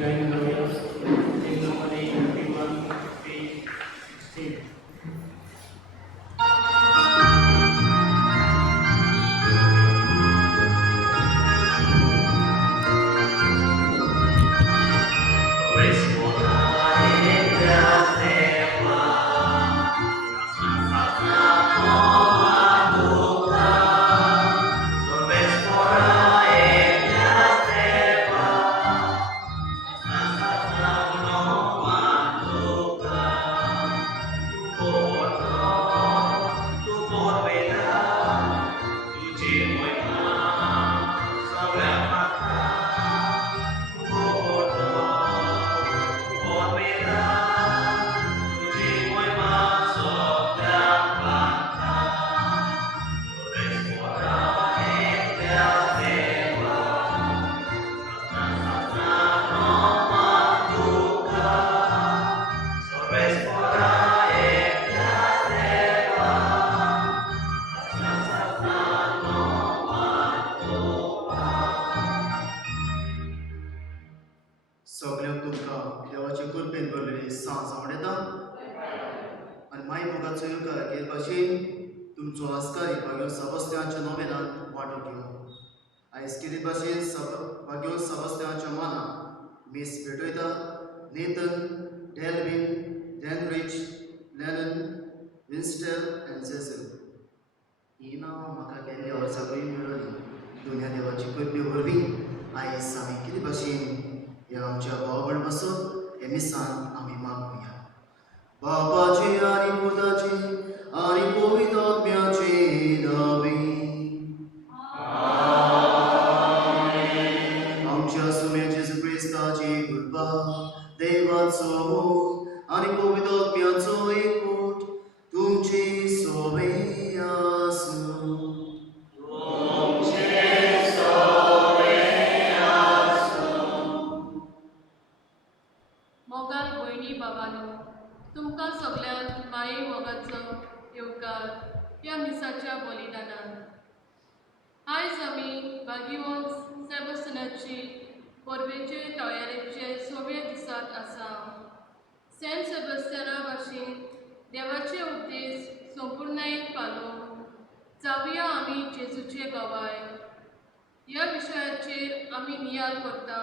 join lawyers in number 81, page 16. सगळ्यांक तुमकां देवाचे कृपेन भरलेली सांज आवडटा आनी माय मोगाचो युगा हे भाशेन तुमचो आस्कारी भाग्यो सबस्त्यांच्या नोवेनांत वांटो घेवं आयज केले भाशेन भाग्यो सबस्त्यांच्या मानान मीस भेटयता नेतन डेल्विन डेनरिच लेनन विन्स्टेल एंड झेझल ही नांवां म्हाका गेल्ल्या वर्साकूय मेळ्ळीं दुनिया देवाची कृपे वरवीं आयज आमी कितें भाशेन ह्या आमच्या भावबण बसत हे मिसान आमी मागुया बापाचे आनी पुताचे आनी पवित्र आत्म्याचे नांवे आमच्या सुमे जेजू क्रिस्ताची कृपा देवाचो मोग आनी पवित्र आत्म्याचो एकूट तुमचे सोबे आसूं मोगाल भयणी बाबांनो तुमकां सगळ्यांक माये मोगाचो येवकार ह्या मिसाच्या बलिदानान आयज आमी भाग्यवंत सेबस्टिनाची परबेचे तयारेचे 6व्या दिसांत आसा सेंट सेबस्टिना भाशेन देवाचे उद्देश संपूर्णयेन पालोवंक जावया आमी जेजूचे गवाय ह्या विशयाचेर आमी नियाळ करता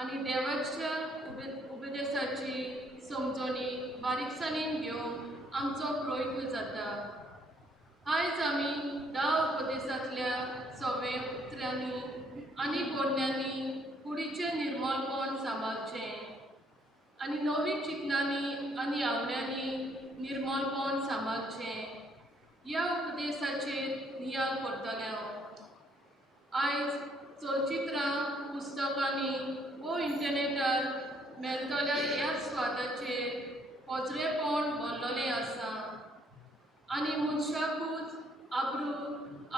आनी देवाच्या उपदेशाची समजणी बारीकसाणेन घेवंक आमचो प्रयत्न जाता आयज आमी 10 उपदेशांतल्या 6व्या उतरांनी आनी बोडण्यांनी कुडीचें निर्मळपण सांबाळचें आनी नवी चिंतनांनी आनी आवड्यांनी निर्मळपण सांबाळचें ह्या उपदेशाचेर नियाळ करतले आयज चलचित्रां पुस्तकांनी वो इंटरनेटार मेळटल्या ह्या स्वादाचेर पोजरेपण भरलेलें आसा आनी मनशाकूच आब्रू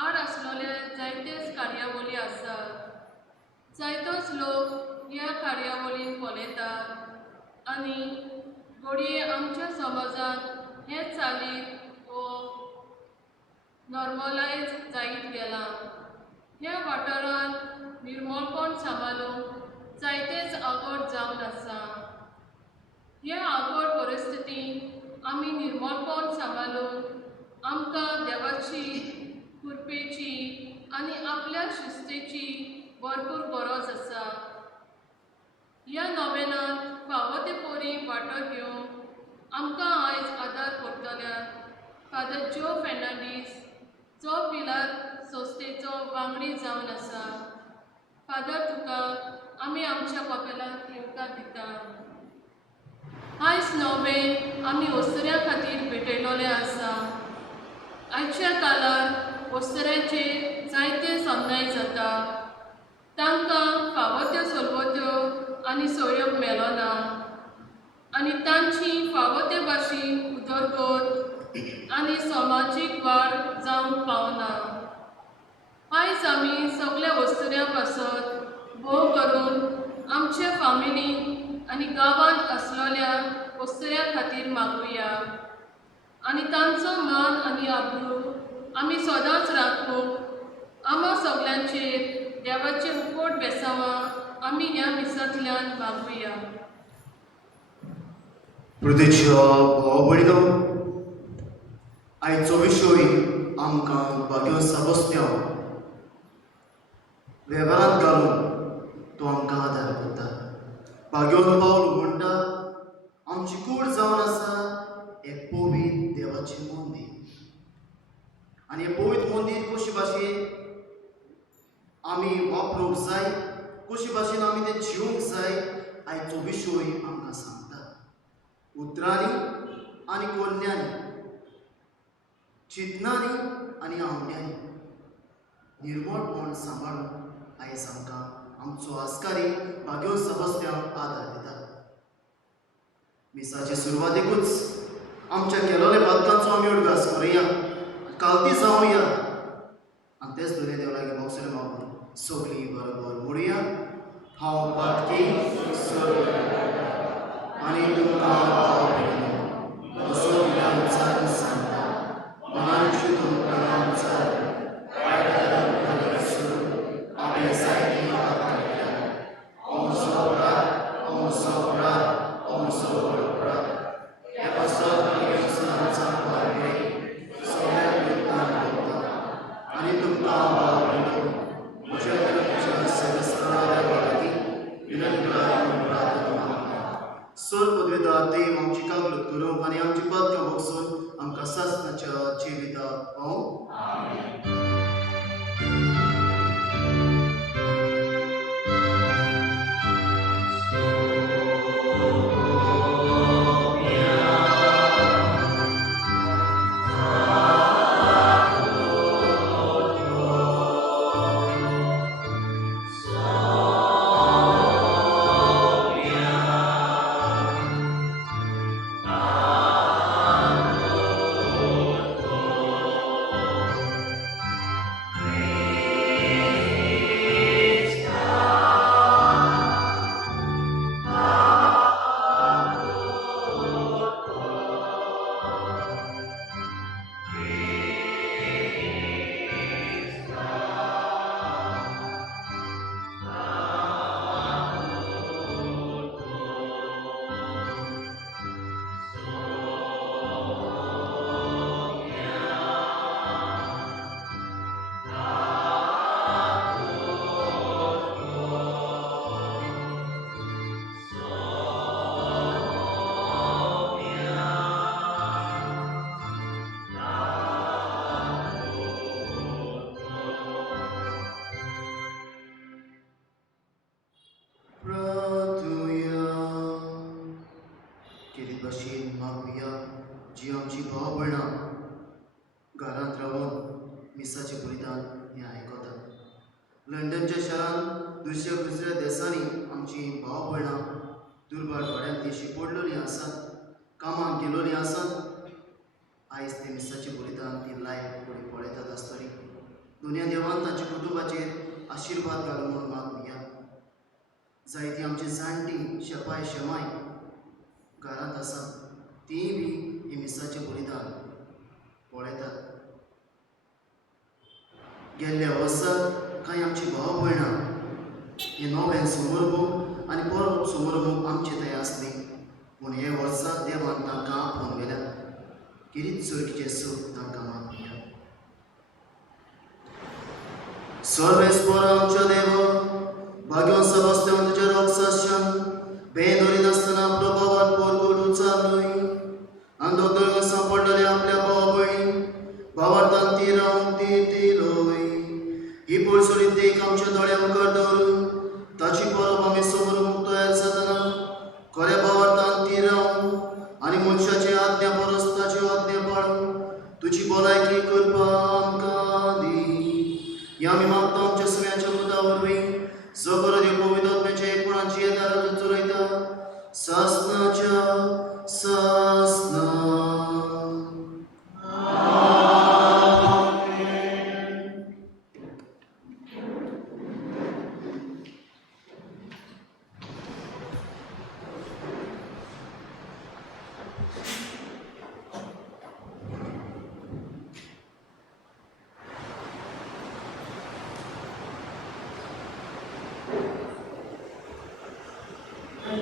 आड आसलेले जायतेच कार्यावळी आसात जायतोच लोक ह्या कार्यावळीन पळयतात आनी घडये आमच्या समाजांत हे चालीत वो नॉर्मलायज जायत गेलां ह्या वाठारांत निर्मळपण सांबाळूंक जायतेच आवड जावन आसा ह्या आवड परिस्थितींत आमी निर्मळपण सांबाळूंक आमकां देवाची कृपेची आनी आपल्या शिस्तेची भरपूर गरज आसा ह्या नोवेनांत फावो ते परी वांटो घेवंक आमकां आयज आदार करतल्या फादर जो फेर्नांडीस जो पिलार संस्थेचो वांगडी जावन आसा फादर तुका आमी आमच्या कपेलांत येवकार दिता आयज नोवेन आमी वस्तुऱ्यां खातीर भेटयलोले आसा आयच्या काळार वस्तुऱ्याचेर जायते अन्याय जाता तांकां फावो त्यो सुरवत्यो आनी सहयोग मेळो ना आनी तांची फावो ते भाशेन उदरगत आनी समाजीक वाड जावंक पावना आयज आमी सगळ्या वस्तुऱ्यां पासत भोव करून आमचे फामिलीन आनी गांवांत आसलेल्या वस्तुऱ्यां खातीर मागुया आनी तांचो मान आनी आब्रू आमी सदांच राखूंक आमा सगळ्यांचेर देवाचे उकोट बेसांवां आमी ह्या मिसांतल्यान वागुया. पृथ्वीच्या भाव भयणो, आयचो विशय आमकां भाग्यो सबस्त्या वेव्हारांत घालून तो आमकां आदार करता. भाग्योन पावल म्हणटा, आमची कूड जावन आसा एक पवित्र देवाचें मंदीर. आनी हें पवित्र मंदीर कशे भाशेन आमी वापरूंक जाय, कशे भाशेन आमी तें जिवंक जाय, आयचो विशय आमकां सांगता. उतरांनी आनी कोन्यांनी, चिंतनांनी आनी आंवड्यांनी निर्मळपण सांबाळून आयज आमकां आमचो आस्कारी भाग्यो सबस्त्यांक आदार दिता. मिसाचे सुरवातेकूच आमच्या केलोल्या बातकांचो आमी उडगास करुया, कालती जावया आनी तेच तरेन देव लागीं मोगसरे मागून सगळीं बरोबर म्हणुया. हांव पातकी आनी तुमकां भाव भयणो, असो विधान सांगता. मनांत चिंतून प्रणाम जाय, आमी जायतीं बातकां केल्या. ओम सोपरात, ओम सोपरात, ओम सोपरात. हे पासत सांचा पारवे सगळ्या लोकांक भोगता. आनी तुमकां भाव भयणो, म्हज्या तुमच्या सेवेस्तांच्या लागीं विनंती म्हणून प्रार्थना मागता. सर पदवेदार देव आमची कागलत करूंक आनी आमची बातकां बगसून आमकां सासणाच्या जिविताक पावूंक. जी आमची भाव भयणां घरांत रावून मिसाचें बलिदान हें आयकतात. लंडनच्या शारांत दुसऱ्या देशांनी आमची भाव भयणां दुर्भाट वाड्यांत देशी पडलेलीं आसात, कामाक गेलोलीं आसात. आयज ते मिसाचें बलिदान ती लायफ बरी पळयतात आसतलीं. दुनिया देवान तांच्या कुटुंबाचेर आशिर्वाद घालून म्हणून मागुया. जायतीं आमची जाणटीं शेपाय शेमाय घरांत आसात, तीं बी हे मिसाचें बलिदान पळयतात. गेल्ल्या वर्साक कांय आमची भाव भयणां हे नवें समारंभ आनी परब समारंभ आमचे थंय आसली, पूण हे वर्साक देवान तांकां आपोवन गेल्या. किरीत सर्गीचें सूख तांकां मागुया. सर्वेस्पर आमच्या देव, भाग्योन सबस्त्यान तुज्या रोगसाश्यान बेन धरी नासतना प्रभावान पोरगोड उचारलोय. आनी दोतोर सांपडलेले आपल्या भाव भयणी भावार्थान ती रावन ती लोय. ही पळसोली देख आमच्या दोळ्या मुखार दवरून ताची परब आमी समोर तयार जातना खऱ्या भावार्थान ती रावन आनी मनशाचे आज्ञा परस ताच्यो आज्ञा पाळून तुजी भलायकी करपाक आमकां दी. ही आमी मागता आमच्या सगळ्यांच्या मुदा वरवीं सगळो देव पवित्र आत्म्याच्या एकपणाची येदार चलयता. सासनाच्या सासना. हे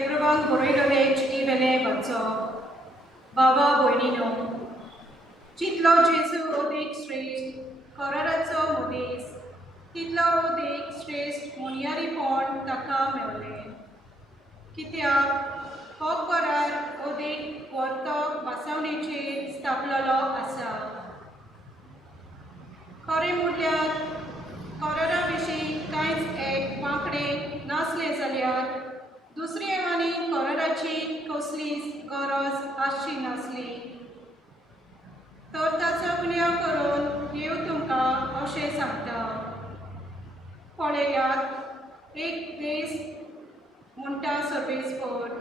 प्रभाग बरयलोले चिटी वेले वाचप बाबा भयणीनो जितलो जेजू ओदेक श्रेष्ठ कराराचो मदीस तितलो ओदेक श्रेष्ठ मोनयारीपण ताका मेळ्ळें कित्याक हो करार ओदेक वर्तक वासावणेचेर स्थापलेलो आसा खरें म्हणल्यार करारा विशीं कांयच एक वांकडें नासलें जाल्यार दुसरे आनी कराराची कसलीच गरज आसची नासली तर ताचो उणेव करून देव तुमकां अशें सांगता पळयात एक देश म्हणटा सर्वेस्पर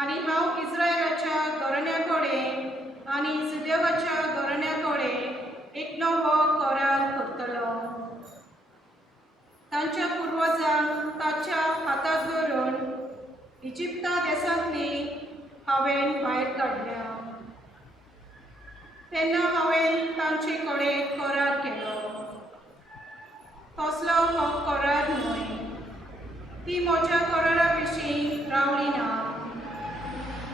आनी हांव इस्रायलाच्या घराण्या कडेन आनी जुदेवाच्या घराण्या कडेन एक नवो करार करतलो तांच्या पुर्वजांक ताच्या हाताक धरून इजिप्ता देशांतली हांवें भायर काडल्या तेन्ना हांवें तांचे कडेन करार केलो तसलो हो करार न्हय ती म्हज्या करारा विशीं रावली ना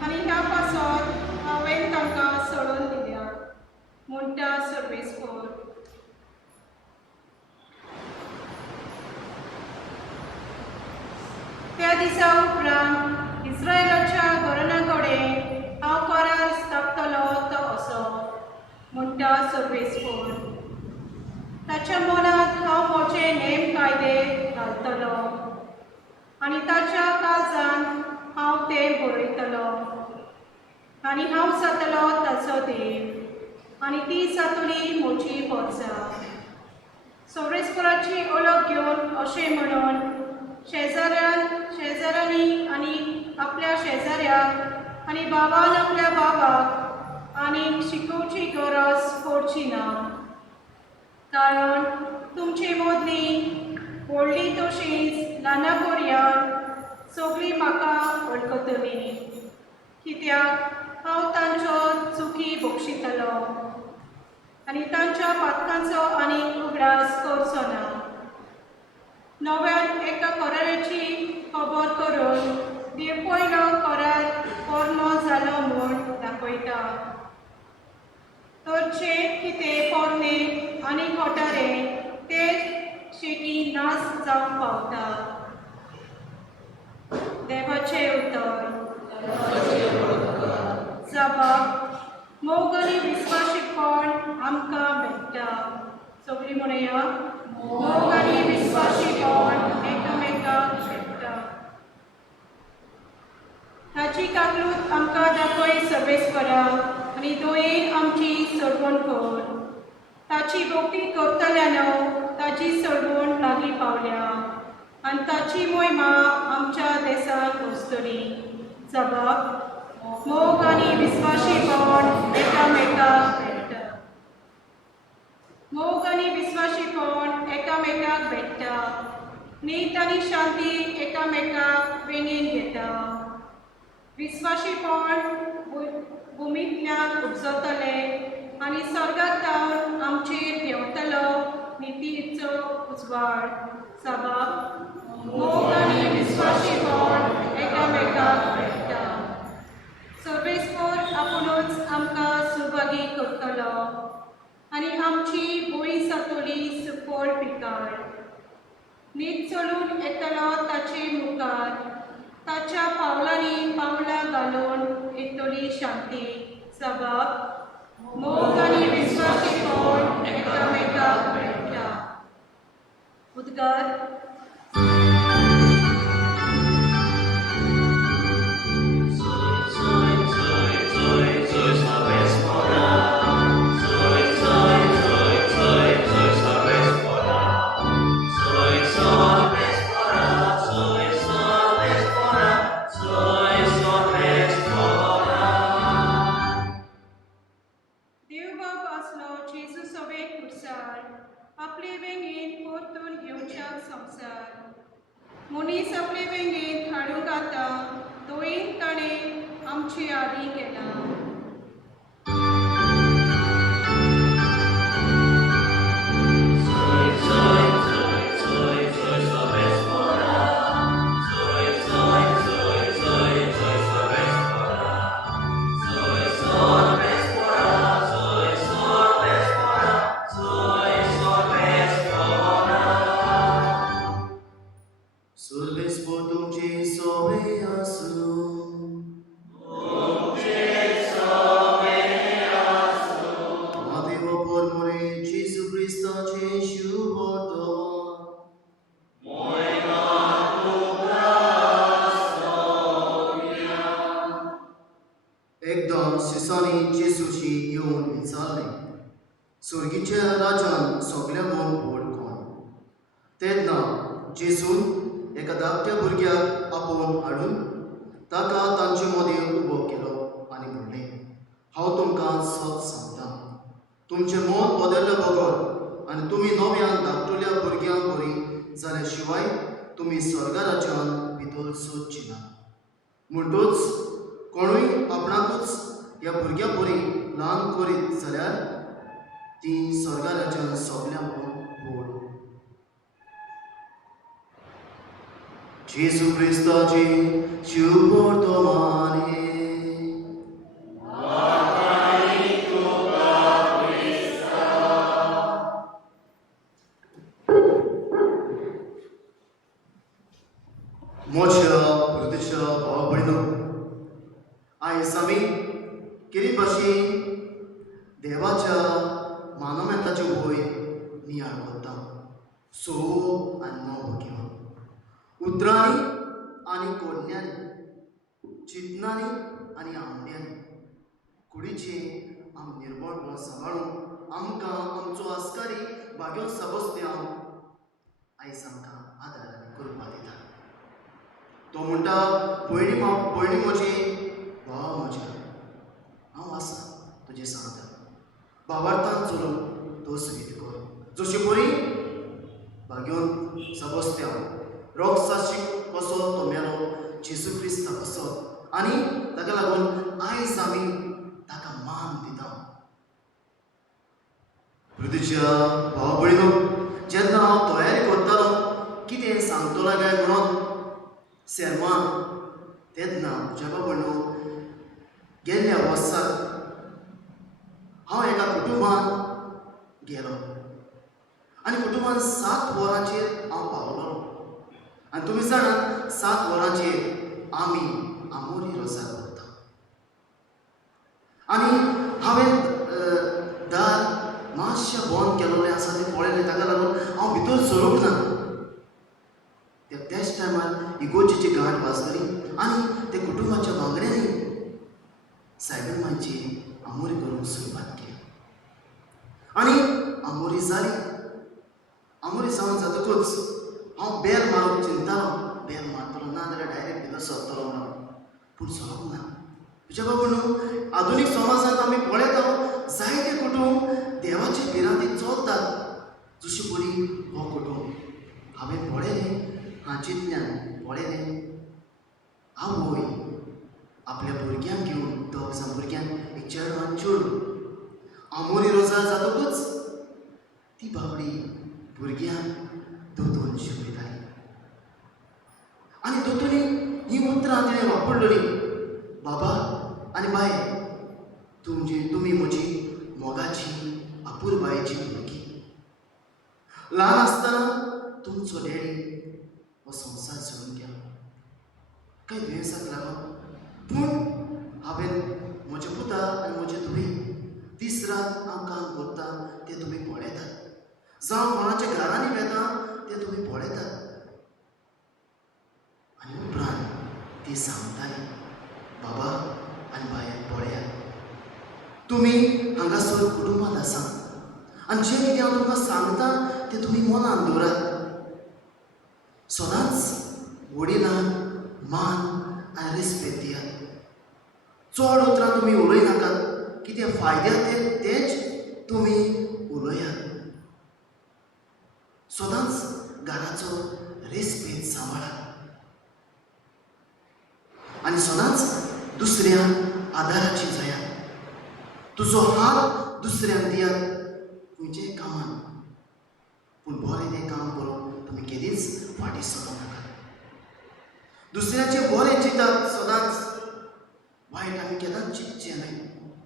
आनी ह्या पासत हांवें तांकां सोडून दिल्या म्हणटा सर्वेस्पर त्या दिसा उपरांत इस्रायलाच्या घराण्या कडेन हांव करार स्थापतलो तो असो म्हणटा सर्वेस्पर ताच्या मनांत हांव म्हजे नेम कायदे घालतलो आनी ताच्या काळजांत हांव ते बरयतलो आनी हांव जातलो ताचो देव आनी ती जातली म्हजी वर्सां सर्वेस्पराची ओळख घेवन अशें म्हणून शेजाऱ्यांनी आनी आपल्या शेजाऱ्याक आनी बाबान आपल्या बाबाक आनी शिकोवची गरज पडची ना कारण तुमचे मदली व्हडली तशींच ल्हाना कोरयां सगळीं म्हाका वळखतलीं कित्याक हांव तांच्यो चुकी बक्षितलो आनी तांच्या पातकांचो आनी उगडास करचो ना नव्यान एका कराराची खबर करून देव पयलो करार पोरनो जालो म्हूण दाखयता तर जे कितें पोरणे आनी कोठारे ते शेटी नाश जावंक पावता देवाचें उतर जबाब मोग आनी विस्वाशीपण आमकां मेळटा सगळीं म्हणया मोग आनी विस्वाशीपण एकामेकाक मेळटा ताची काकलूत आमकां दाखय सर्वेस्परा आनी दोयेन आमची सोडवण कर ताची भक्ती करतल्यान ताची सोडवण लागीं पावल्या आनी ताची मोहिमा आमच्या देशांत वचतली जबाब मोग आनी विस्वाशीपण एकामेकाक मेळटा मोग आनी विस्वाशीपण एकामेकाक भेटता नीत आनी शांती एकामेकाक वेंगेन घेता विस्वाशीपण भुमींतल्यान उपजतले आनी सर्गांत जावन आमचेर देंवतलो नितीचो उजवाड जबाब मोग आनी विस्वाशीपण एकामेकाक भेटता सर्वेस्पर आपुणूच आमकां सुभागी करतलो आनी आमची बोळी जातली सुफळ पिकाळ नीत चलून येतलो ताचे मुखार ताच्या पावलांनी पावलां घालून येतली शांती जबाब मोग आनी विस्वाशीपण एकामेकाक मेळटा उद्गार आपले वेंगेन परतून घेवच्याक संवसार मनीस आपले वेंगेन हाडूंक आता दोयेन ताणें आमचे आदी केला शिसांनी जेसूशी येवन विचारलें, सुर्गीच्या राजान सगळ्यांकून व्हड कोण? तेन्ना जेसून एका धाकट्या भुरग्याक आपोवन हाडून ताका तांचे मदीं उबो केलो आनी म्हणलें, हांव तुमकां सत सांगतां, तुमचें मोत बदल्लें बगर आनी तुमी नव्यान धाकटुल्या भुरग्यांक बरी जाल्या शिवाय तुमी स्वर्गा राज्यांत भितर सोदची ना. म्हणटूच कोणूय आपणाकूच ह्या भुरग्या बरी ल्हान करीत जाल्यार ती स्वर्गा राज्यांत सगळ्यांकून व्हड. जेसू क्रिस्ताची शुभ वर्तमाने. मोच्या प्रदेशा भाव भयणो, आयज आमी केरी भाशेन देवाच्या मानवताचे वय नियाळ करता. सो आनी णव घेवन उतरांनी आनी कोडण्यांनी, चिंतनांनी आनी आंवड्यांनी कुडीचें आम निर्मळपण सांबाळून आमकां आमचो आस्कारी भाग्यो सबस्त्यांव आयज आमकां आदार आनी कृपा दिता. तो म्हणटा, भयणी म्हजी, भाव म्हजे, हांव आसा तुजें सांगता. भावार्थान चलून तो सुविध कर. जशी बरी भाग्योन सबस्त्यांव रोग साशीक कसो तो मेलो जेसू क्रिस्ता कसो, आनी ताका लागून आयज आमी ताका मान दिता. हृदयाच्या भाव भयणो, जेन्ना हांव तयारी करतालो कितें सांगतलो काय म्हणून सेर्मान, तेन्ना म्हज्या भयणो गेल्ल्या वर्साक हांव एका कुटुंबान गेलो आनी कुटुंबान 7 वरांचेर हांव पावलो. आनी तुमी जाणात 7 वरांचेर आमी आमोरी रोसा करता. आनी हांवें दार मातशें बंद केलोलें आसा तें पळयलें, ताका लागून हांव भितर सरूंक ना. त्याच टायमार इगोर्जीची गाठ वाजतली आनी ते कुटुंबाच्या वांगड्यांनी सायबीमाची आमोरी करूंक सुरवात केली. आनी आमोरी जाली. आमोरी जावन जातकूच हांव बेल मारूंक चिंतालो, बेल मारतलो ना जाल्यार डायरेक्ट भितर सरतलो म्हणून, पूण सरोंक ना. तुज्या बाबून आधुनीक समाजांत आमी पळयता जायते कुटुंब देवाची भिरांती चलतात. जशी बरी हो कुटुंब हांवें पळयलें, हांचींतल्यान पळयलें. आवय आपल्या भुरग्यांक घेवन, 10 भुरग्यांक एक चेडवान चेडूं आमोरी रोजा जातकूच ती बाबडी भुरग्यांक दोतोन शिकयताली. आनी दोतोनी ही उतरां तिणें वापरलेली, बाबा आनी बाय, तुमी म्हजी मोगाची आपुरबायेची भुरगीं. ल्हान आसतना तुमचो डॅडी हो संवसार सोडून गेलो कांय दुयेंसाक लागून, पूण हांवें म्हजे पुता आनी म्हजे धुवी दीस रात हांव काम करता तें तुमी पळयतात. जावं कोणाच्या घरांनी वेता तें तुमी पळयतात. आनी उपरांत ती सांगताली, बाबा आनी बाय, पळयात, तुमी हांगासर कुटुंबांत आसा आनी जें कितें हांव तुमकां सांगता तें तुमी मनान दवरात. सदांच वडिलांक मान आनी रिस्पेद दियात. चड उतरां तुमी उलय नाकात. कितें फायद्याचें तेंच तुमी उलयात. सदांच घराचो रिस्पेद सांबाळात आनी सदांच दुसऱ्यांक आदाराची जायात. तुजो हात दुसऱ्यांक दियात खंयचेय कामान, पूण बरें तें काम करून तुमी केदींच फाटीं सरोंक नाका. दुसऱ्याचें बरें चिंतात सदांच, वायट आमी केन्नाच चिंतचें न्हय.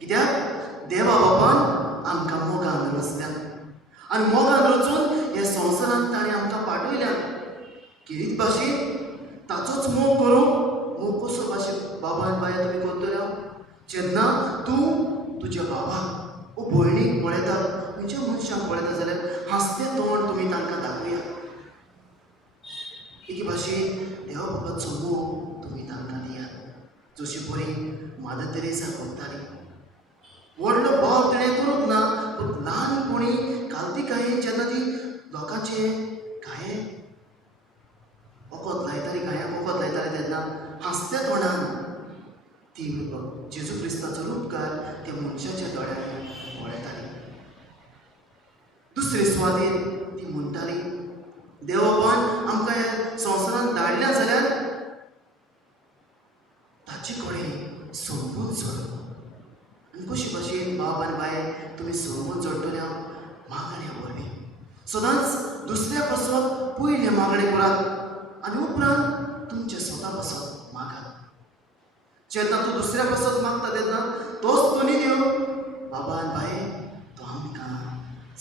कित्याक देवा बापान आमकां मोगान रचल्यात आनी मोगान रचून ह्या संवसारांत ताणें आमकां पाठयल्यात. किरीत भाशेन ताचोच मोग करूंक. मोग कसो भाशेन बाबा आनी बाया तुमी करतल्या? जेन्ना तूं तुज्या बाबाक वो भयणीक पळयता, खंयच्या मनशाक पळयता जाल्यार हांसतें तोंड तुमी तांकां दाखयात. एके भाशेन देवा बाबाचो मोग तुमी तांकां दियात. जशी बरी मादर तेरेसा करताली, व्हडलो भाव तिणें करूंक ना, पूण ल्हानपणी घालती गाये जेन्ना ती लोकांचे गाये वखद लायताली, गायांक वखद लायताली तेन्ना हांसत्या तोंडान ती जेजू क्रिस्ताचो उपकार त्या मनशाच्या दोळ्यांनी पळयताली. दुसरे सुवातेर ती म्हणटाली, देवान आमकां ह्या संवसारांत धाडल्या जाल्यार ताची कडेन संपून चड. आनी कशी भाशेन बाब आनी बाय तुमी संपून चडटल्या मागण्या वरवीं सदांच दुसऱ्या पासत पयले मागणे करात आनी उपरांत तुमचे स्वता पासत मागात. जेन्ना तूं दुसऱ्या पासत मागता तेन्ना तोच कोणी देव बाबा आनी बाय तो आमकां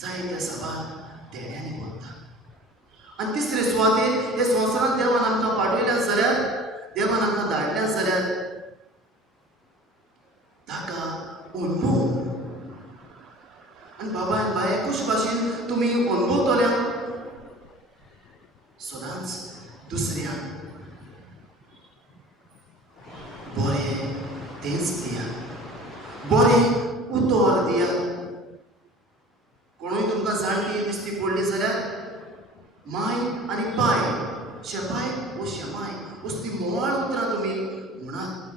जाय त्या सवाल देण्यानी बोलता. आनी तिसरे सुवातेर हे संवसारांत देवान आमकां पाठयल्या जाल्यार, देवान आमकां धाडल्या जाल्यार ताका अनुभव. आनी बाबा आनी बाय कशे भाशेन तुमी अनुभवतल्या सदांच दुसऱ्यांक बरें तेंच दिया, बरें उतर दिया. कोणूय तुमकां जाणटी दिसती पडली जाल्यार माय आनी पाय, शेपाय वो शेमाय असली मोवाळ उतरां तुमी म्हणात.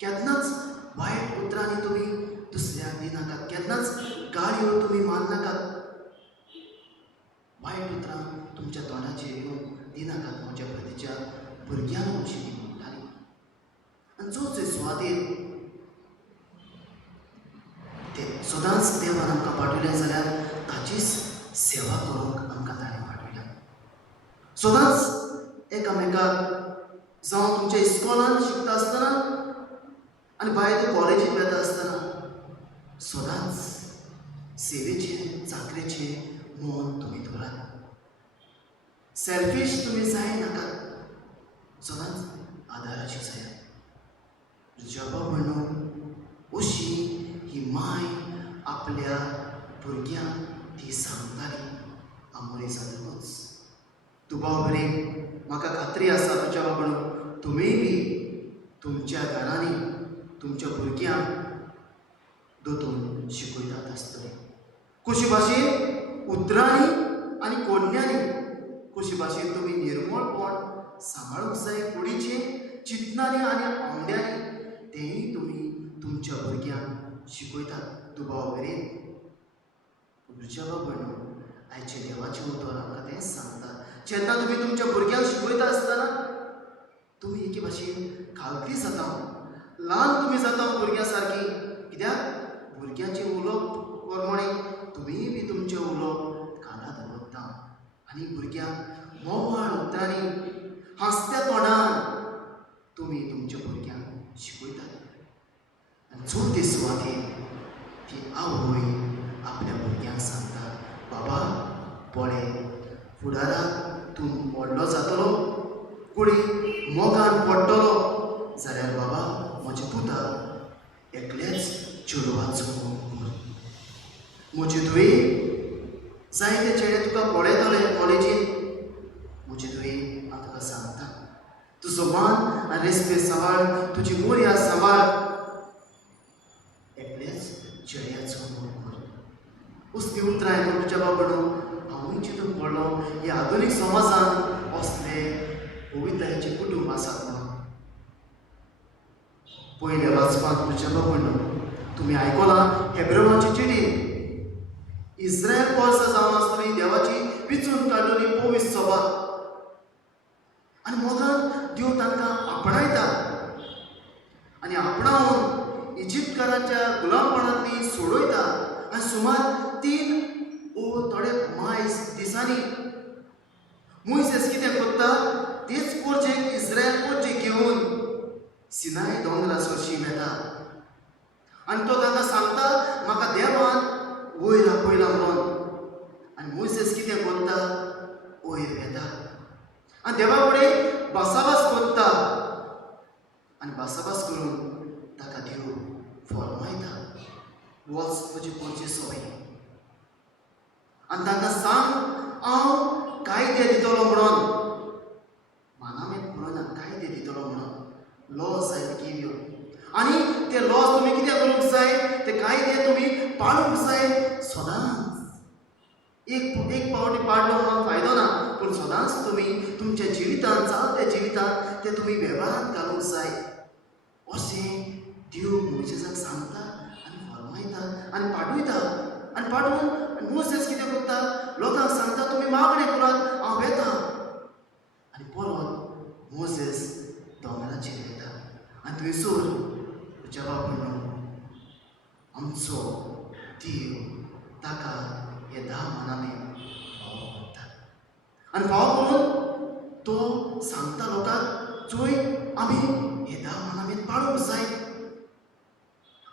केन्नाच वायट उतरांनी तुमी दुसऱ्याक दिनाकात, केन्नाच गाळयो तुमी मारनाकात. वायट उतरां तुमच्या तोंडाचेर येवंक दिनाकात म्हज्या प्रतीच्या भुरग्यांक अशी ती म्हणटाली. आनी चवथे सुवातेर ते सदांच देवान आमकां पाठयलें जाल्यार ताचीच सेवा करूंक आमकां ताणें पाठयल्या. सदांच एकामेकाक जावं तुमच्या इस्कॉलांत शिकता आसतना आनी भायर तूं कॉलेजींत वेता आसतना सदांच सेवेचें चाकरेचें मोल तुमी दवरात. सेल्फीश तुमी जाय नाकात, सदांच आदाराची जायात. जबा म्हणून अशी ही माय आपल्या भुरग्यांक ती सांगताली आमोरी जातकच. तुबा बरें म्हाका खात्री आसा तुज्या बाबा तुमी बी तुमच्या घरांनी तुमच्या भुरग्यांक दोतोन शिकयतात आसतले. कशी भाशेन उतरांनी आनी कोडण्यांनी कशी भाशेन तुमी निर्मळपण सांबाळूंक जाय कुडीचें चिंतनांनी आनी आंवड्यांनी तेंय तुमी तुमच्या भुरग्यांक शिकयतात. तुबा बरें तुज्या बाबा आयचे देवाचें उतर आमकां तेंच सांगता. जेन्ना तुमी तुमच्या भुरग्यांक शिकयता आसतना तुमी एके भाशेन खालती जाता, ल्हान तुमी जाता भुरग्यां सारकी. कित्याक भुरग्यांचें उलोवप प्रमाणे तुमीय बी तुमचें उलोवप कानार दवरता आनी भुरग्यांक मोवाळ उतरांनी हांसत्या तोंडान तुमी तुमच्या भुरग्यांक शिकयतात. आनी चवथे सुवातेर ती आवय आपल्या भुरग्यांक सांगता, बाबा पळय फुडाराक तूं व्हडलो जातलो, कुडी मोगान पडटलो जाल्यार बाबा म्हज्या पुताक एकलेच चेडवाचो मोग कर. म्हजे धुवे जायते चेडे तुका पळयतले कॉलेजींत. म्हजे धुवे हांव तुका सांगता, तुजो मान आनी रेस्पेद सांबाळ, तुजी मोरया सांबाळ, एकलेच चेड्याचो मोग कर. असली उतरां आयकून तुज्या बाबडो हांवूय चिंतून पडलो हे आधुनीक समाजांत असले पवित्रांचे कुटुंब आसात म्हणून. पयले वाचपाक तुज्या बाबडो तुमी आयकलां हेब्रोनाची चिटी. इस्रायल वर्सां जावन आसतली देवाची विचून काडलेली पवित्र सभा आनी मोगान देव तांकां आपणायता आनी आपणावन इजिप्तकारांच्या गुलामपणांतली सोडयता. आनी सुमार 3 थोडे दिसांनी मोइसेस कितें करता तेच पोरचेक इस्रायल पोरचेक घेवन सिनाय दोंगरा सरशी वेता आनी तो तांकां सांगता म्हाका देवान वयर आपयला म्हणून. आनी मोइसेस कितें करता वयर वेता आनी देवा कडेन भासाभास करता आनी भासाभास करून ताका देव फरमायता वच तुजी पोरची सवय आनी तांकां सांग हांव कायदे दितलो म्हणून. मानामेत म्हणून कायदे दितलो म्हणून लॉज आय गिव यू. आनी ते लॉज तुमी कितें करूंक जाय ते कायदे तुम्ही पाळूंक जाय सदांच एक पावटी पाडलो म्हणून फायदो ना पूण सदांच तुम्ही तुमच्या जिवितांत जावं जिवितांत ते तुम्ही वेव्हारांत घालूंक जाय अशें देव मोजेसाक सांगता आनी फरमायता आनी पाठयता आनी पाठवून मोजेस कितें करता लोकांक सांगता तुम्ही मागणें करात हांव येता आनी परत मोजेस दोंगराचेर येता आनी थंयसर जवाब म्हणून आमचो देव ताका हे 10 मानांनी फावो करता आनी फावो करून तो सांगता लोकांक जंय आमी हे 10 मानांनी पाळूंक जाय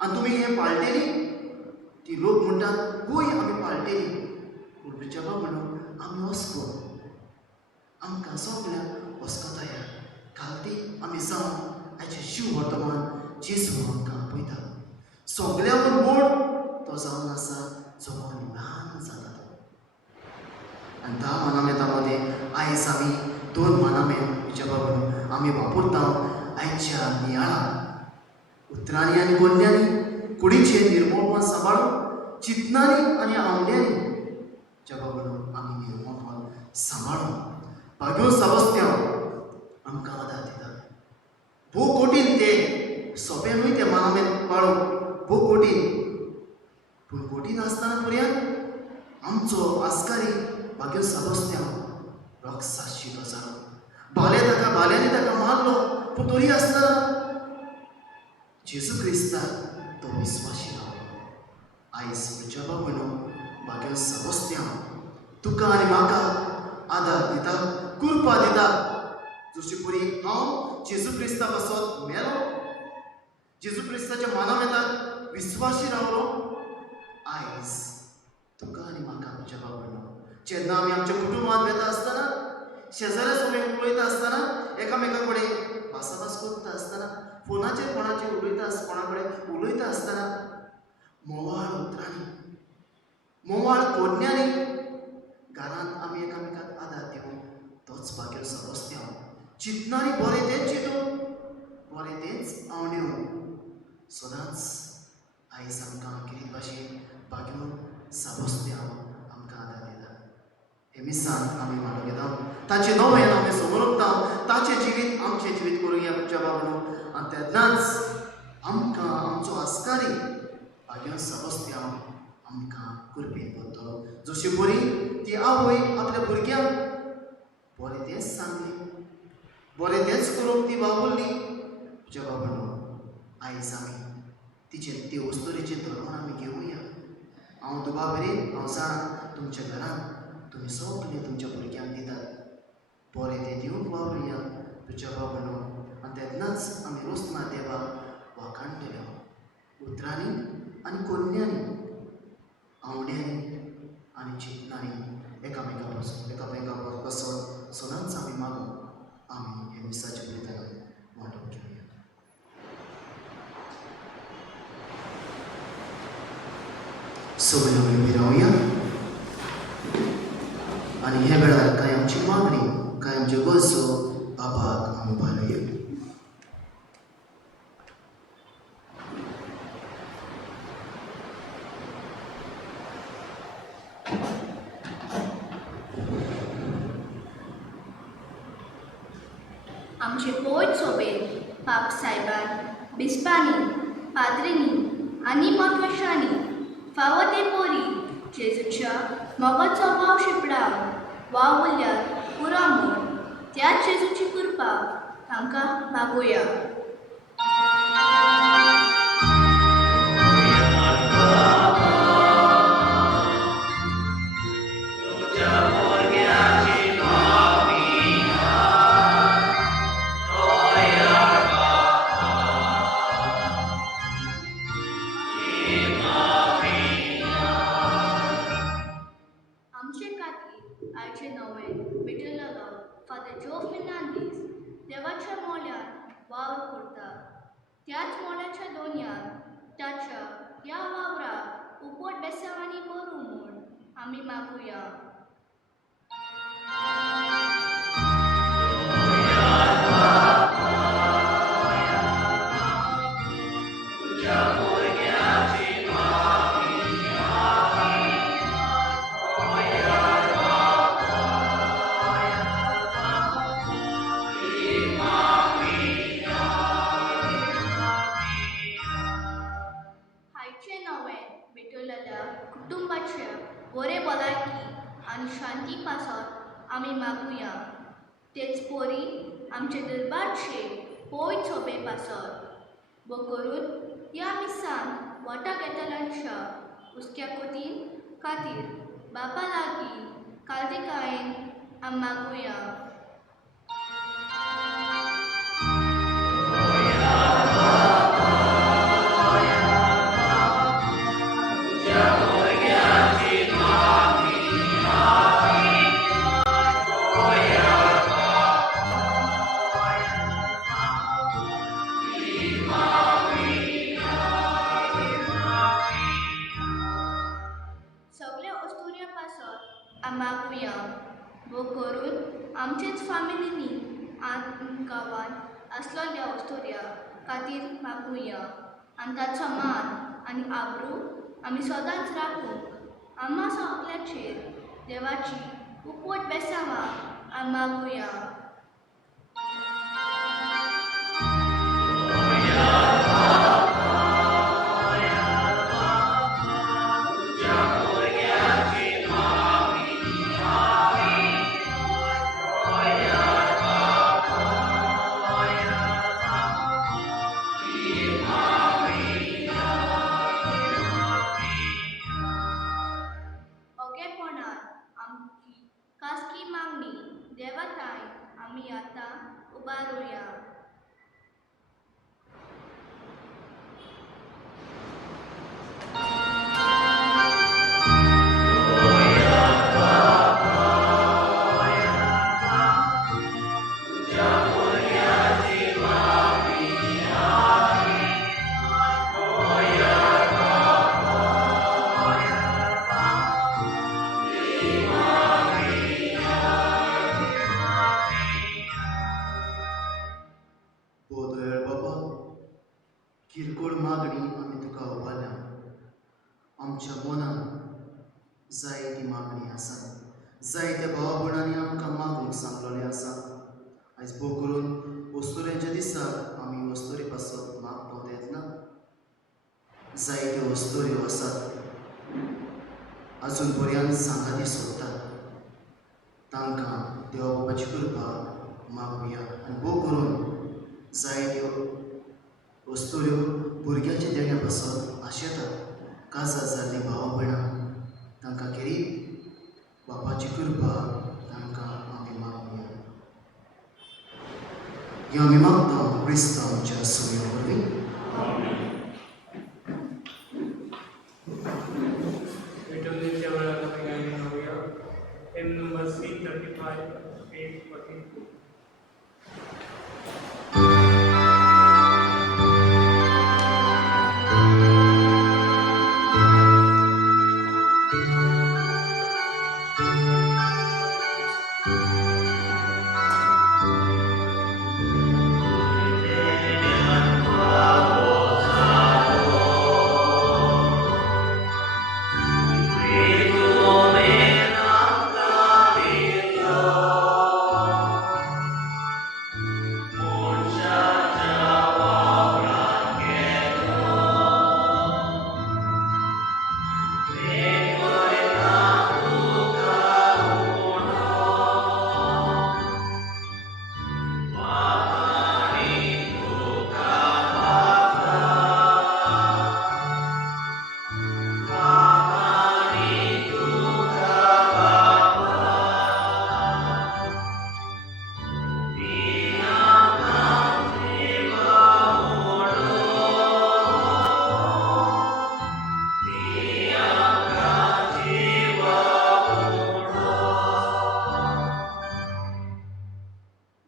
आनी तुमी हे पाळटली ती लोक म्हणटात वय आमी पाळटली पूण जवाब म्हणून आमी वचको आमकां सगळ्यांक वचकोताया घालती आमी जावन आयचे शिव वर्तमान जेजू आमकां आपयता सगळ्यांवर मोड तो जावन आसा जो कोण ल्हान जाता तो आनी 10 मानामेतांमध्ये आयज आमी 2 मानामेत जवाब आमी वापरता आयच्या नियाळा उतरांनी आनी गोंड्यांनी कुडीचें निर्मळपण सांबाळून चिंतनांनी आनी आवड्यांनी जवाब आमी निर्मळपण सांबाळून भाग्यो सावस्त्या आमकां आदार दिता भोव कोटीन ते सोंपेंूय ते मानामेत पाळूंक भोव कोटीन पूण कोटीन आसतना पर्यंत आमचो आस्कारी भाग्यो सावस्त्या रॉक्साशी तो जालो भाल्यांनी ताका मारलो पूण तरी आसतना जेजू क्रिस्ताक तो विस्वाशी रावलो आयज जवाब म्हणून भाग्यो सावस्त्या तुका आनी म्हाका आदार दिता कृपा दिता जशी परी हांव जेजू क्रिस्ता पासत मेलो जेजू क्रिस्ताच्या मानामेताक विस्वाशी रावलो आयज तुका आनी म्हाका जवाब म्हणून जेन्ना आमी आमच्या कुटुंबांत वेता आसतना शेजाऱ्या सोबत उलयता आसतना एकामेका कडेन भासाभास करता आसतना फोनाचेर कोणाचेर उलयता कोणा कडेन उलयता आसतना मोवाळ उतरांनी मोवाळ कोडण्यांनी घरांत आमी एकामेकाक आदार दिवं तोच भाग्यो सावस्त्या चिंतनारी बरें तेंच चिंतून बरें तेंच आवडूं सदांच आयज आमकां कितें भाशेन भाग्यो सावस्त्या आमकां आदार दिता हे मिसांत आमी मानून घेता ताचे नवें आमी समोर उरता ताचें जिवीत आमचें जिवीत करूया जवाब म्हणून आनी तेन्नाच आमकां आमचो आस्कारी भाग्यो सावस्त्या आमकां कुरपेन करतलो जशी बरी ती आवय आपल्या भुरग्यांक बरें तेंच सांगली बरें तेंच करूंक ती वावुरली जवाब म्हणून आयज आमी तिचे ते वस्तुरेचे धरून आमी घेवया हांव दुबाबरीन हांव जाणा तुमच्या घरांत तुमी सगळे तुमच्या भुरग्यांक दितात बरें तें दिवंक वावरुया जवाब म्हणून आनी तेन्नाच आमी रोसना देवाक वाखाणटल्यो उतरांनी आनी कोन्यांनी आवड्यांनी आनी चिंतनांनी एकामेका बसोन सदांच आमी मागूं आमी हे मिसाचे उलयतना वांटून घेवया सगळे आमी उबी रावया आनी हे वेळार कांय आमची मागणी कांय आमच्यो गरजो बाबाक आमी बाळगया आमचे पोयत सोबेत पाप सायबान बिस्पांनी पाद्रींनी आनी मोठवशांनी फावो ते पोरी जेजूच्या मोगाचो भाव शिपडाव वावुरल्यार पुरो म्हूण त्याच जेजूची कृपा तांकां मागुया वावर करता त्याच मोल्याच्या दोनयार ताच्या ह्या वावराक उपोट बेसावांनी करूं म्हूण आमी मागुया तुझ्या मागुया. तेच पोरी आमचे दरबारचे पोयत सोबे पासत. बो करून ह्या मिसान वॉटा घेतल्यांच्या उस्क्या कोतीन खातीर बापा लागीं कालदिकायेन आम मागुया. सगळे वस्तुऱ्या पासत आम मागुया. बो करून आमचेच फामिलींनी गांवान आसलेल्या वस्तुऱ्या खातीर मागुया. आनी ताचो मान आनी आबरू आमी सदांच राखूंक आम्हा सगळ्यांचेर देवाची उपवट बेसांवां आम मागुया. ओगेपणान आमची खासगी मागणी देवातायन आमी आतां उबारुया. बोदोयर बाबा, किरकोळ मागणी आमी तुका उबारल्या. आमच्या मनान जायती मागणी आसा. जायत्या भावा-भयणांनी आमकां मागूंक सांगलोलें आसा. आयज भोव करून वस्तुऱ्यांच्या दिसाक आमी वस्तुरी पासत मागपाक येतना. जायत्यो वस्तुऱ्यो आसात आजून पर्यंत सांगाती सोदतात. तांकां देवा बापाची कृपा मागुया. आनी भोव करून जायत्यो वस्तुऱ्यो भुरग्यांच्या देण्या पासत आशेतात. काजार जाल्लीं भावा भयणां तांकां केरी बापाची कृपा तांकां आमी मागुया. हें आमी मागता क्रिस्तांच्या सुमया वरवीं. विठोलीच्या वेळार आमी गायन गावया. M number C35, page 42.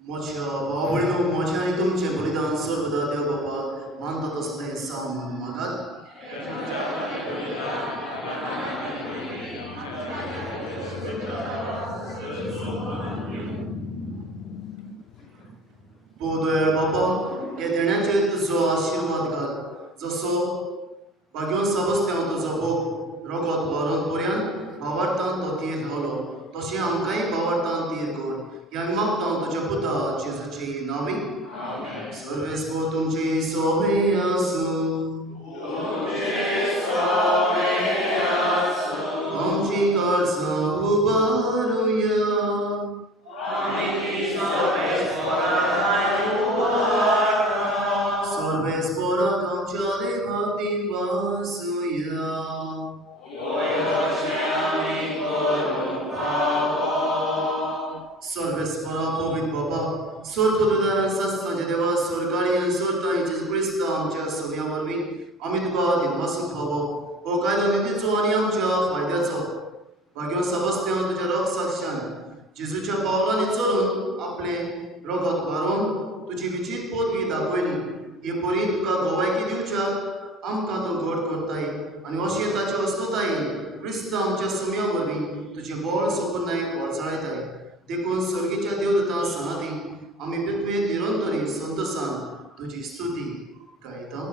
म्हज्या भाव भयणो, म्हजें आनी तुमचें बलिदान सर्वदा देव बापाक मानता तसलें सामान मागात. बोदोयर बापा, हे देण्याचेर तुजो आशिर्वाद घाल. जसो भाग्योन सबस्त्यांव तुजो भोग रगत वालोन पर्यंत भावार्थान तो तीर धांवलो, तशें आमकांय भावार्थान तीर कर. ह्या मागता तुज्या पुता जेजूची नांवी. सर्वेस्पो तुमची सोबे आसूं. आमची काळजां उबारुया. सर्वेस्परा पवित्र बाबा स्वर्गदूतान सस्तांचे देवा स्वर्गाळी आनी स्वर्ता जेजू क्रिस्त आमच्या सगळ्या वरवीं आमी तुका दिनवासून फावो हो कायदो नितीचो आनी आमच्या फायद्याचो भाग्यो सबस्त्या तुज्या रोग साक्षान जेजूच्या पावलांनी चलून आपले रगत मारून तुजी विचित पोतगी दाखयली हे परी तुका गोवायकी दिवच्या आमकां तो घोट करताय आनी अशें ताचे वस्तुताय क्रिस्त आमच्या सुम्या वरवीं तुजे बोळ सोपून पोळचाळयताय देखून स्वर्गीच्या देवदूतां सनाती आमी पृथ्वी निरंतरी संतोषान तुजी स्तुती गायता.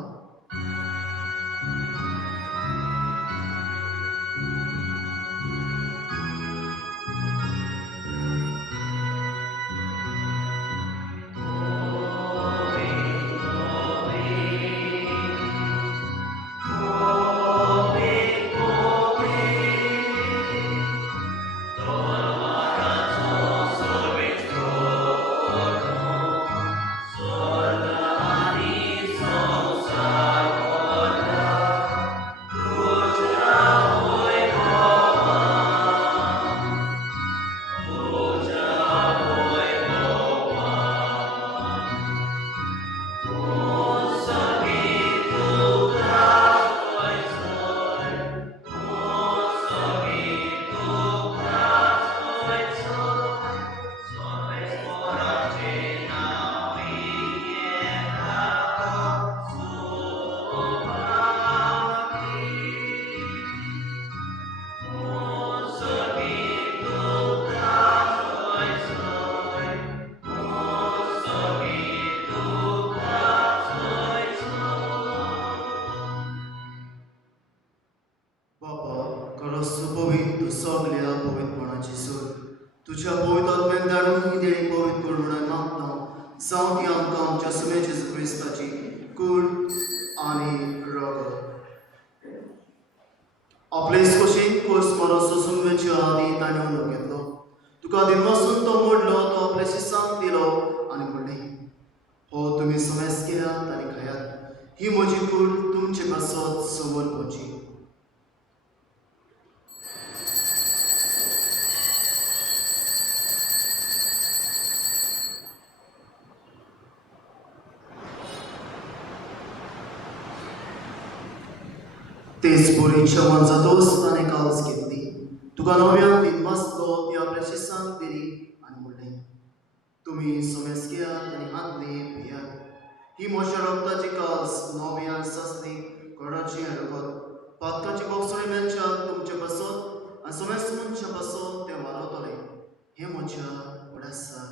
सगल्या पवित्रपणाची सोय तुझ्या पवित्र आत्म्याक धाडून ही देणी पवित्र करून मागता जावं ती आमकां आमच्या सुमेचे क्रिस्ताची कूड आनी रगत आपले खोशेन खोस मारो सोसून वेच्या आदी ताणें उलो घेतलो तुका दिनवासून तो मोडलो तो आपल्या शिसांक दिलो आनी म्हणलें हो तुमी समेस केल्यात आनी खायात ही म्हजी कूड तुमचे पासत समोर पोची. तेच बोरीच्या मनजातोच ताणें काल्स घेतली तुका नव्यान दिनवासलो ती आपल्या शिसांक दिली आनी म्हणलें तुमी समेस घेयात आनी हातले पियात ही म्हज्या रगताची काल्स नव्यान सासली कोणाची रगत पातकाची बोगसळे मनशाक तुमचे बसत आनी समेस मनशा बसत ते वारवतले हे म्हज्या उडासा.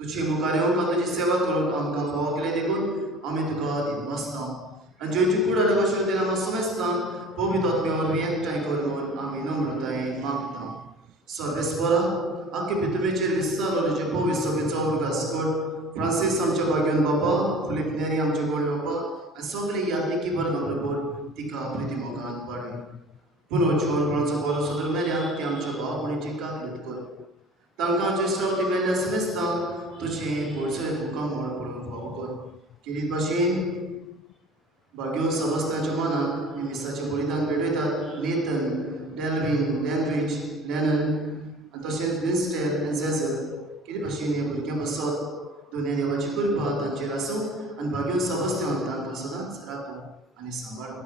तुझी मुखार येवंक तुजी सेवा करूंक आमकां फावो केले देखून आमी तुका दिनवासता आनी जेची कूड आनी भाशेन दिला आमकां समेस्तान पवित्र आत्म्या वरवीं एकठांय करून आमी नम्रताय मागता. सर्वेस्परा आख्खे पृथ्वीचेर विस्तारलो तुजे पवित्र सभेचो उगडास कर. फ्रांसीस आमच्या भाग्यवान बाबा फिलीप नेरी आमचे गोड बाबा आनी सगळे याज्ञिकी वर्गा बरोबर तिका प्रिती मोगान वाडय. पुनो जीवनपणाचो बरो सदर मेल्यान ती आमच्या भाव भयणीची काकलीत कर. तांकां ज्येश्ठावती मेल्या समेस्तान तुझे बोडसळे हुकाम म्हण पडून फावो कर. किरीत भाशेन भाग्यो सबस्त्याच्या मनाक हे मिसाचे बलिदान भेटयतात नेतन डेल्विन डॅनरिच लॅनन आनी तशेंच विन्स्टेल आनी झॅझर कितें भाशेन हे भुरगे बसत दोनूय देवाची कृपा तांचेर आसूं आनी भाग्यो सबस्त्यान तांकां सदांच राखूं आनी सांबाळूं.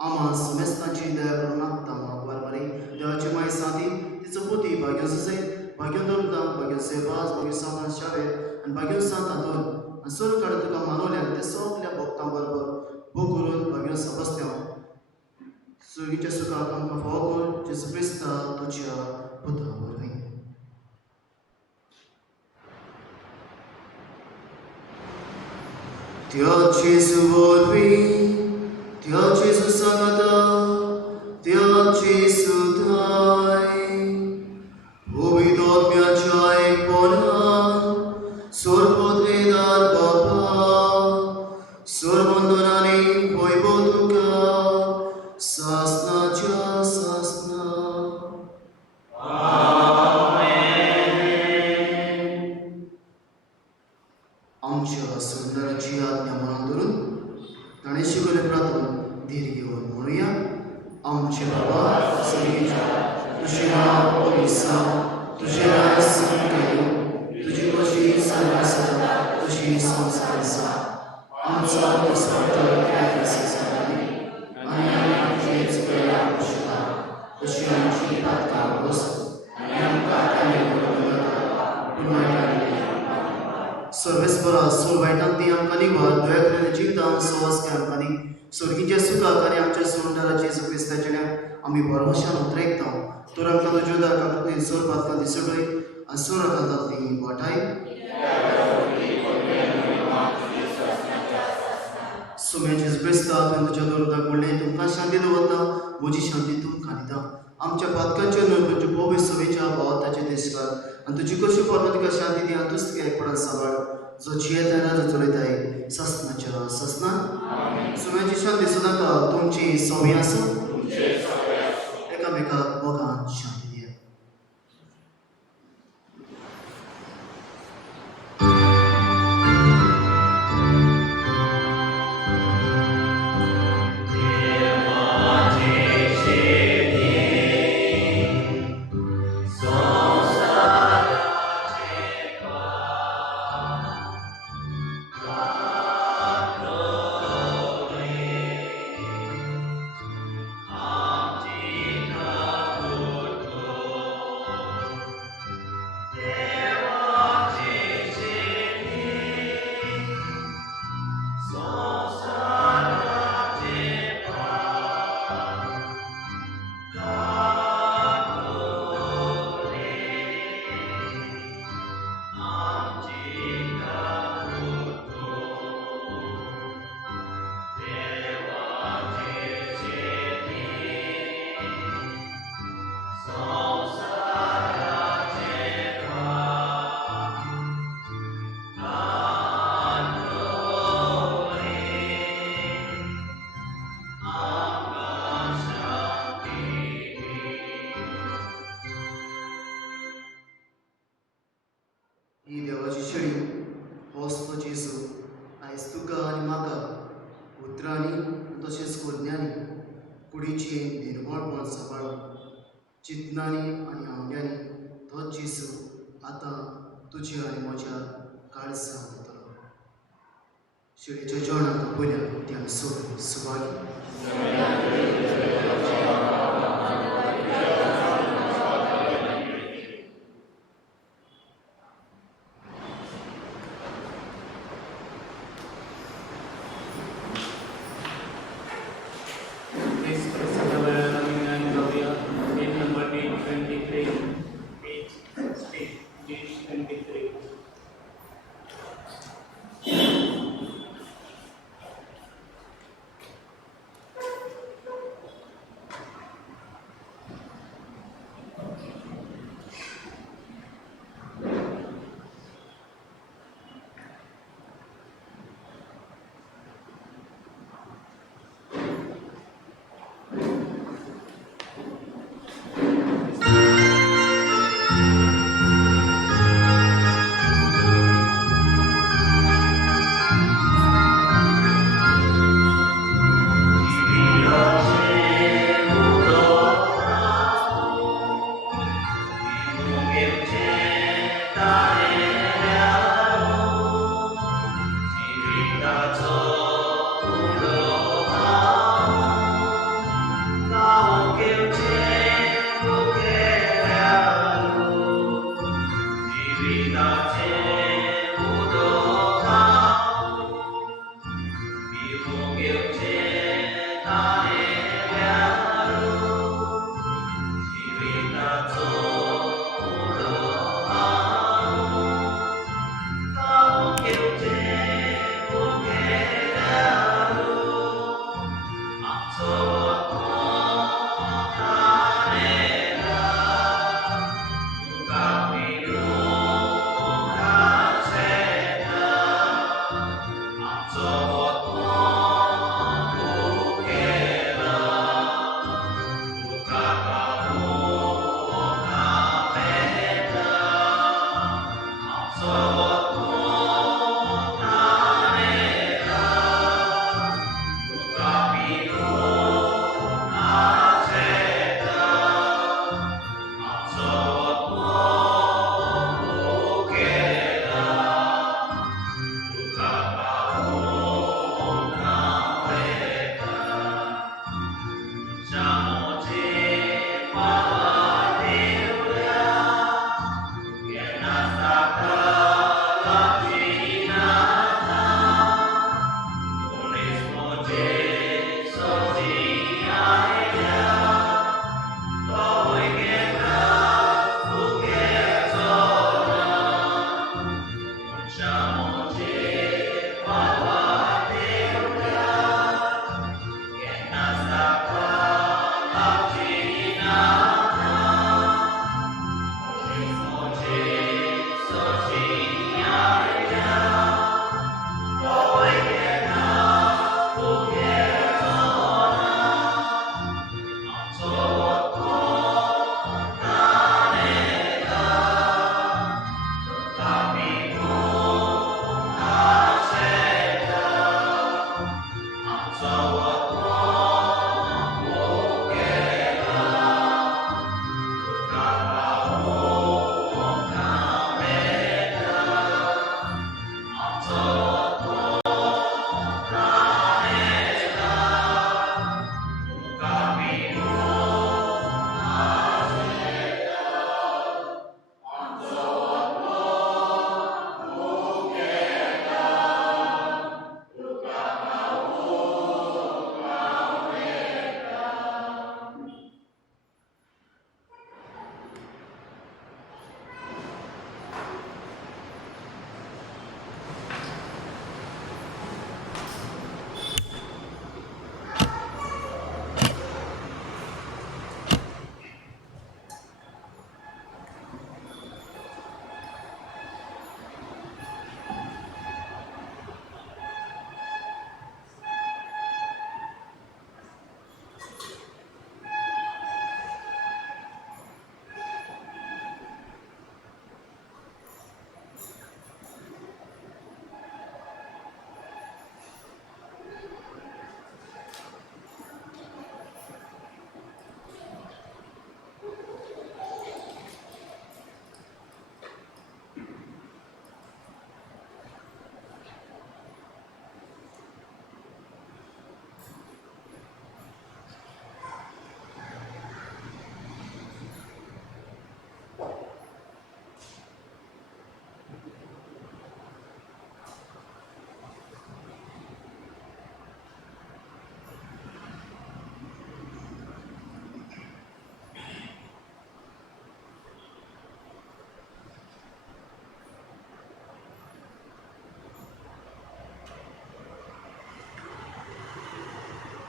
आमा समेस्तांची दया करून मागता मागवार बरी देवाची माय सादी तिचो पोती भाग्यो सुसय भाग्यो दोरता भाग्यो सेवास भाग्यो सामान शावेर आनी भाग्यो सांत हातून आनी सोल काड तुका मानवल्यान ते सगल्या भक्तां बरोबर भूक करून भाग्यो सबस्त्यांव सुगीच्या सुखाक आमकां फावो कर जेसू क्रिस्ता तुज्या पुता वरवीं. त्या जेसू वरवीं त्या जेसू सांगता त्या जेसू थाय पवित्र आत्म्याच्या एकपणान स्वर्गोद्रेदार बापा स्वर्गवंदनांनी वैभव तुका सासनाच्या सासना. आमच्या सुंदराची आज्ञा मनात धरून ताणें शिकवले प्रार्थना धीर घेवन म्हणुया. आमचे बाबा स्वर्गीच्या तुझे नाव पवित्र जावं, तुझे राज्य संपये, तुझी कशी सर्व सदा तुझी संस्कार आसा. आमचो दिसपट्टो आणि आमची चुकयल्या आमच्या तशी आमची पातकां वस्तू आनी आमकां ताणे सर्वेस्परा सोर वायटांत ती आमकां निवार दया करून जिवितांत सवास के आमकां नी स्वर्गीच्या सुखाक आनी आमच्या सोंडाराचे जेसू क्रिस्ताच्या आमी भरवशान उतरायता. तर आमकां तुज्यो दारांतली सोर पातकां दिसटय आनी सोर आकांतांतली वाटाय सुम्या जेसू क्रिस्ता तुवें तुज्या दोरगाक म्हणलें तुमकां शांती दवरता, म्हजी शांती तुमकां दिता. आमच्या पातकांचे न्हय पण तुज्या पवित्र सभेच्या भावाताचे तिस्कार आनी तुजी कशी परमें तुका शांती दी आनी तूं तुका एकपणान सांबाळ जो जियेता जो चलयताय ससनाच्या ससना. सुम्याची शांती सदांकाळ तुमची सवय आसूं. एकामेकाक मोगान शांती दिया. ही देवाची शेळी होच तो जेसू आयज तुका आनी म्हाका उतरांनी तशेंच कोज्ञांनी कुडीचें निर्मळपण सांबाळून चिंतनांनी आनी आंब्यांनी तोच जेसू आतां तुज्या आनी म्हज्या काळजांत वतलो. शेळीच्या जेवणाक पयल्या ती आमी सुवाळी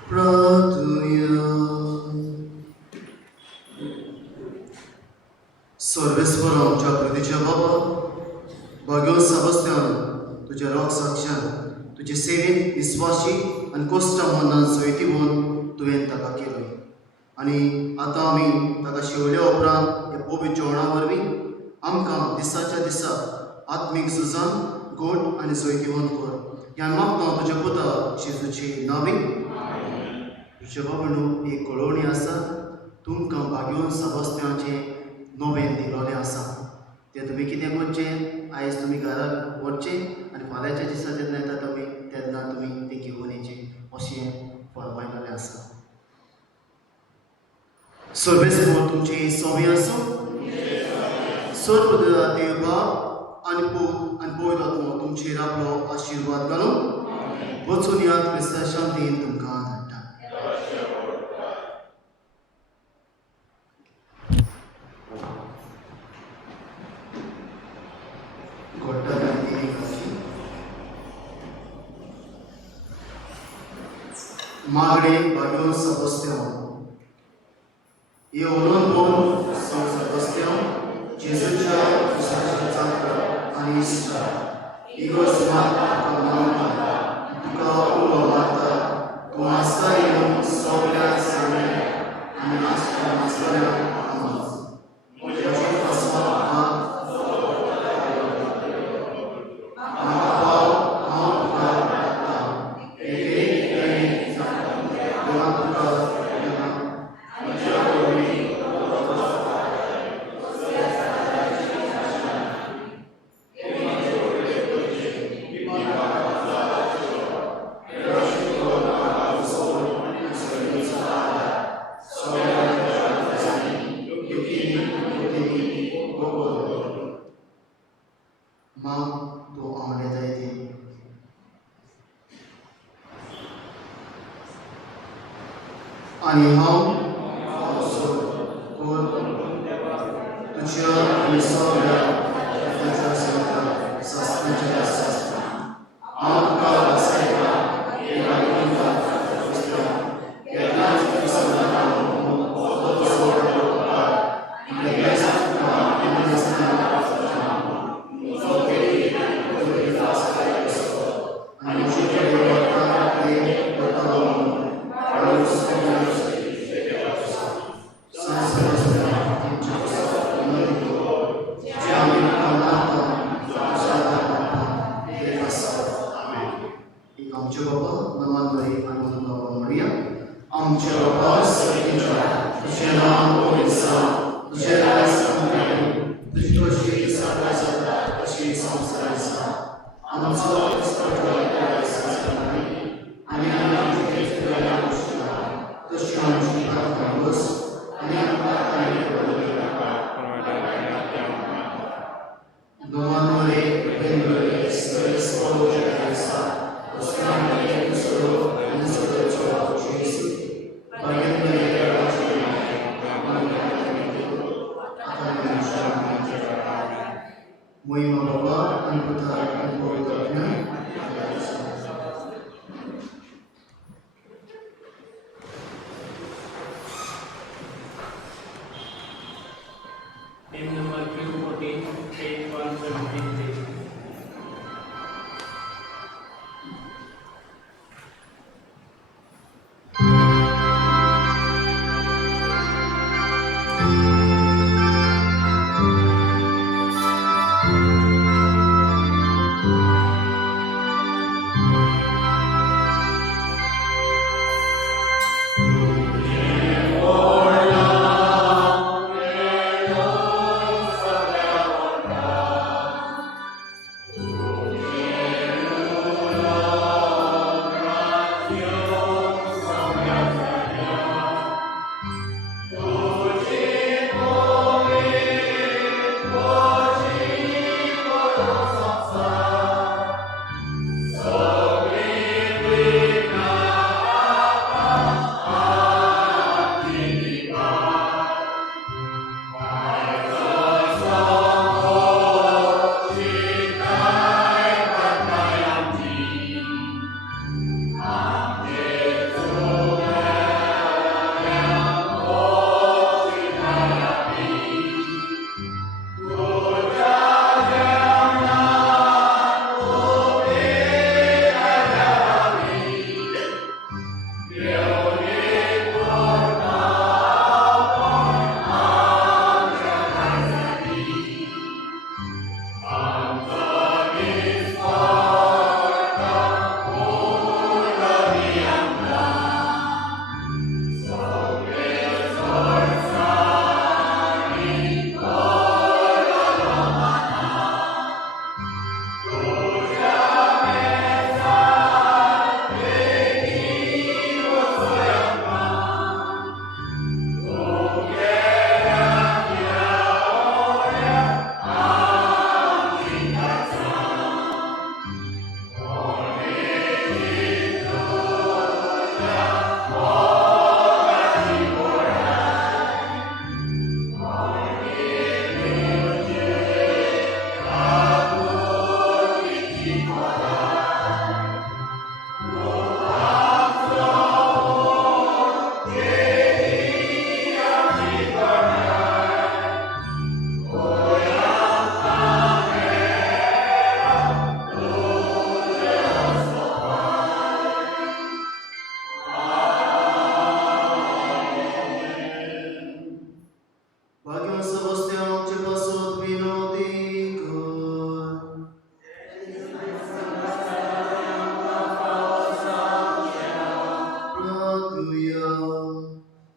प्रार्थूया. सर्वेस्वर आमच्या प्रतीच्या बाबा, भाग्यो सबस्त्यान तुझ्या रोग साक्षान तुझे सेवेत विस्वासी आणि कोश्ट मनान सयती होऊन तुवें ताका केलोय. आनी आतां आमी ताका शेवल्या उपरांत हे पवित्र जेवणा वरवीं आमकां दिसाच्या दिसा आत्मीक झुजान गोड आनी सयती होऊन कर. ह्या मागता तुज्या पुता जेजूची नावी. तुज्या म्हणून एक कळवणी आसा, तुमकां भाग्योन सबस्त्यांचे नोवें दिलोलें आसा. तें तुमी कितें करचें, आयज तुमी घराक व्हरचें आनी फाल्यांच्या दिसा जेन्ना येता तुमी तेन्ना तुमी तें घेवन येचें अशें फरमायलेलें आसा. सर्वेस्वर तुमची सोवी आसूं. सर्व देव बाब आनी पूत आनी पवित्र आत्मो तुमचेर आपलो आशिर्वाद घालून वचून या क्रिस्ता शांतीन तुमकां धाडटा. Magre Bagio Sebastião. E o nome São Sebastião, Jesus já Santo Anista. E gostava da mão, do o mata, do assaio sobre a cena, a minha आणि हांव तुझ्या विसवल्या त्याच्या सेवा सस्तेच्या सस्ता हांव तुका बसयता एका तुका पुस्तक केन्नाच विसरना Hymn number 214, page 173. Lord,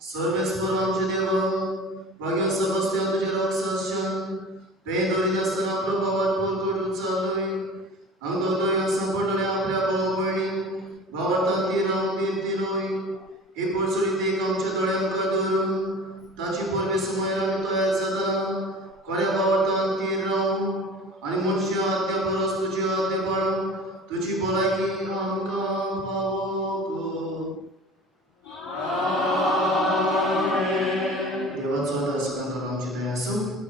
सर्वेस्पर आमचे देवा भाग्य सबस्त्या तुझे राक्षसन पेन धरित असताना आपलं भावात पोर करून चाललोय अंगदोय संपटणे आपल्या भाऊ बहिणी भावार्थात ती राहून दिलोय हे पोरसुरी ते आमच्या तळ्यांकर धरून ताची पोरबे सुमायला आम्ही तयार जाता खऱ्या भावार्थात ती राहून आणि मनुष्य आज्ञा परस तुझी आज्ञा पाळून तुझी भलायकी आमकां पावो देवाचो दर्शनांतलो आमची दया आसूं